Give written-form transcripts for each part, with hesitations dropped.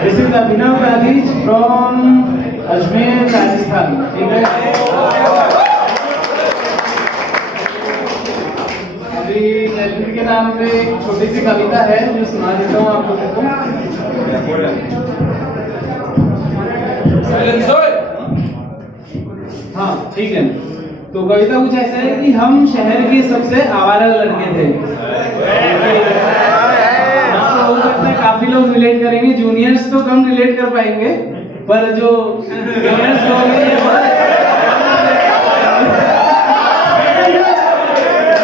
This is Abhinav Rajesh from Ajmer, Rajasthan. ठीक है। अभी ललित के नाम से एक छोटी सी कविता है जो सुना देता हूँ आप लोगों को। हाँ ठीक है। तो कविता कुछ ऐसा है कि हम शहर के सबसे आवारा लड़के थे। हो सकता है काफी लोग रिलेट करेंगे, जूनियर्स तो कम रिलेट कर पाएंगे, पर जो जूनियर्स लोग हैं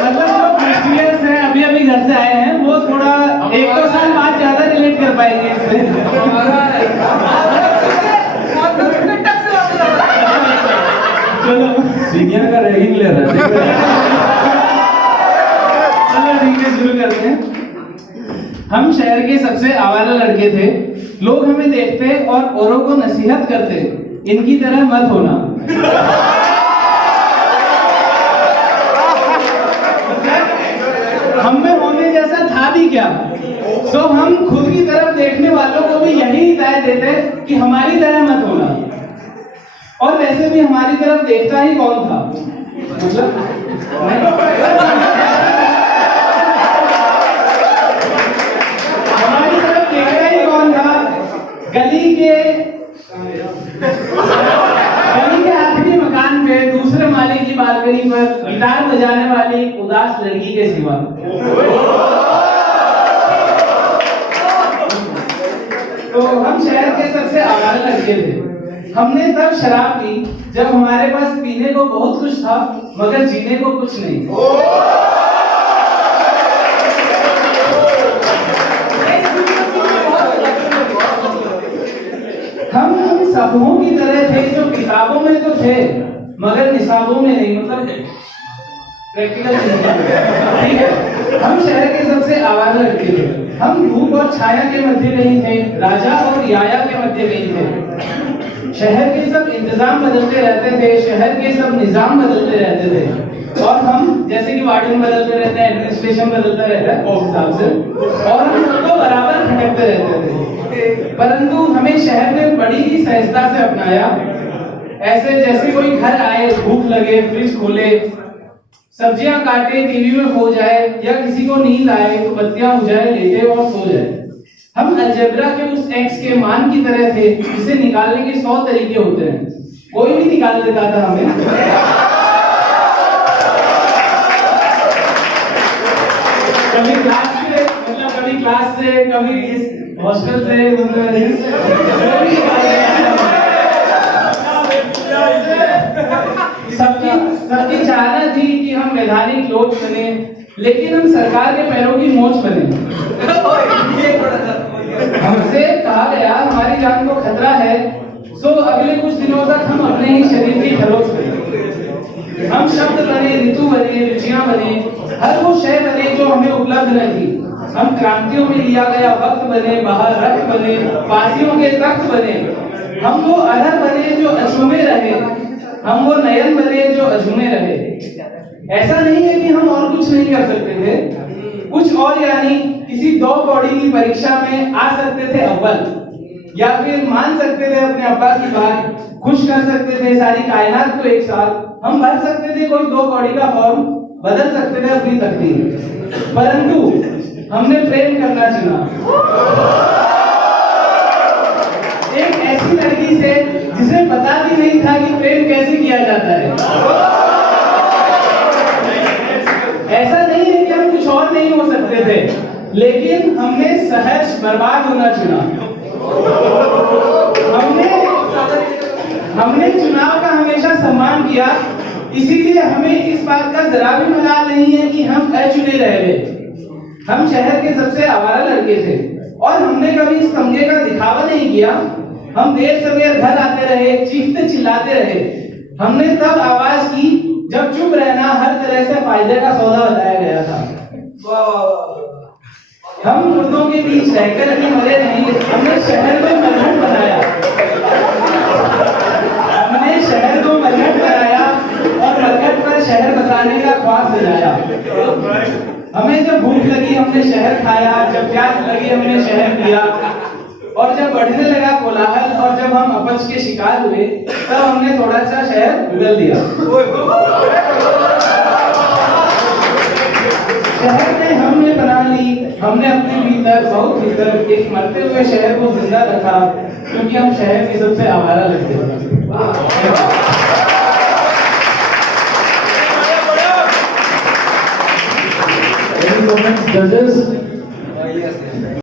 मतलब जो फर्स्ट ईयर्स हैं अभी अभी घर से आए हैं वो थोड़ा एक दो साल बाद ज्यादा रिलेट कर पाएंगे इससे। चलो सीनियर का रैगिंग ले रहा है। चलो ठीक है, शुरू करते हैं। हम शहर के सबसे आवारा लड़के थे। लोग हमें देखते और औरों को नसीहत करते, इनकी तरह मत होना। हम में होने जैसा था भी क्या? सो हम खुद की तरफ देखने वालों को भी यही हिदायत देते कि हमारी तरह मत होना। और वैसे भी हमारी तरफ देखता ही कौन था? मतलब हमारी तरफ देखता ही कौन था? गली के आखिरी मकान पे दूसरे माले की बालकनी पर गिटार बजाने वाली उदास लड़की के सिवा। तो हम शहर के सबसे आवारा लड़के थे। हमने तब शराब पी जब हमारे पास पीने को बहुत कुछ था मगर जीने को कुछ नहीं। हम सफों की तरह थे जो किताबों में तो थे मगर निसाबों में नहीं, मतलब प्रैक्टिकल ठीक है। हम शहर के सबसे आवारा लड़के थे। हम धूप और छाया के मध्य नहीं थे, राजा और याया के मध्य नहीं थे। शहर के सब इंतजाम बदलते रहते थे, शहर के सब निजाम बदलते रहते थे और हम जैसे कि वार्डन बदलते रहते हैं, एडमिनिस्ट्रेशन बदलता रहता है उस हिसाब से, और हम सबको बराबर खटकते रहते थे। परंतु हमें शहर ने बड़ी ही सहजता से अपनाया। ऐसे जैसे कोई घर आए, भूख लगे, फ्रिज खोले, सब्जियां काटे, टीवी में खो जाए, या किसी को नींद आए तो बत्तियां बुझाए, लेटे और सो जाए। हम अलजेब्रा के उस एक्स के मान की तरह थे जिसे निकालने के 100 तरीके होते हैं, कोई भी निकाल देता था हमें। कभी क्लास से कभी हॉस्टल से सबकी चाहना थी कि हम वैधानिक लोग बने, लेकिन हम सरकार के पैरों की मोच बने। हमसे कहा गया हमारी जान को खतरा है, सो अगले कुछ दिनों तक हम अपने ही शरीर की खरोच बने। हम शब्द बने, ऋतु बने, रुचियां बने, हर वो शय बने जो हमें उपलब्ध न थी। हम क्रांतियों में लिया गया वक्त बने, बाहर रक्त बने, फांसियों के तख्त बने। हम वो अधर बने जो अछूमे रहे, हम वो नयन बने जो अझूमे रहे। ऐसा नहीं है कि हम और कुछ नहीं कर सकते थे, कुछ और, यानी किसी 2 कौड़ी की परीक्षा में आ सकते थे अव्वल, या फिर मान सकते थे अपने अब्बा की बात, खुश कर सकते थे सारी कायनात को एक साथ। हम भर सकते थे कोई 2 कौड़ी का फॉर्म, बदल सकते थे अपनी तकदीर, परंतु हमने प्रेम करना चुना एक ऐसी लड़की से जिसे पता भी नहीं था कि प्रेम कैसे किया जाता है। ऐसा नहीं है कि हम कुछ और नहीं हो सकते थे, लेकिन हमने सहज बर्बाद होना चुना। हमने चुनाव का हमेशा सम्मान किया, इसीलिए हमें इस बात का जरा भी मलाल नहीं है कि हम अचुने रह गए। हम शहर के सबसे आवारा लड़के थे और हमने कभी इस तमगे का दिखावा नहीं किया। हम देर सवेर घर आते रहे, चीखते चिल्लाते रहे। हमने तब आवाज की जब चुप रहना हर तरह से फायदे का सौदा बताया गया था। हम मुर्दों के बीच रहकर भी मरे नहीं, हमने शहर को मरघट बनाया। हमने शहर को मरघट बनाया और मरघट पर शहर बसाने का ख्वाब सजाया। हमें जब भूख लगी हमने शहद खाया, जब प्यास लगी हमने शहद पिया, और जब बढ़ने लगा कोलाहल और जब हम अपच के शिकार हुए तब हमने थोड़ा सा शहद उगल दिया। शहर ने हमने बना ली, हमने अपने भीतर बहुत भीतर एक मरते हुए शहर को जिंदा रखा, क्योंकि हम शहर के सबसे आवारा लगते हैं। Judges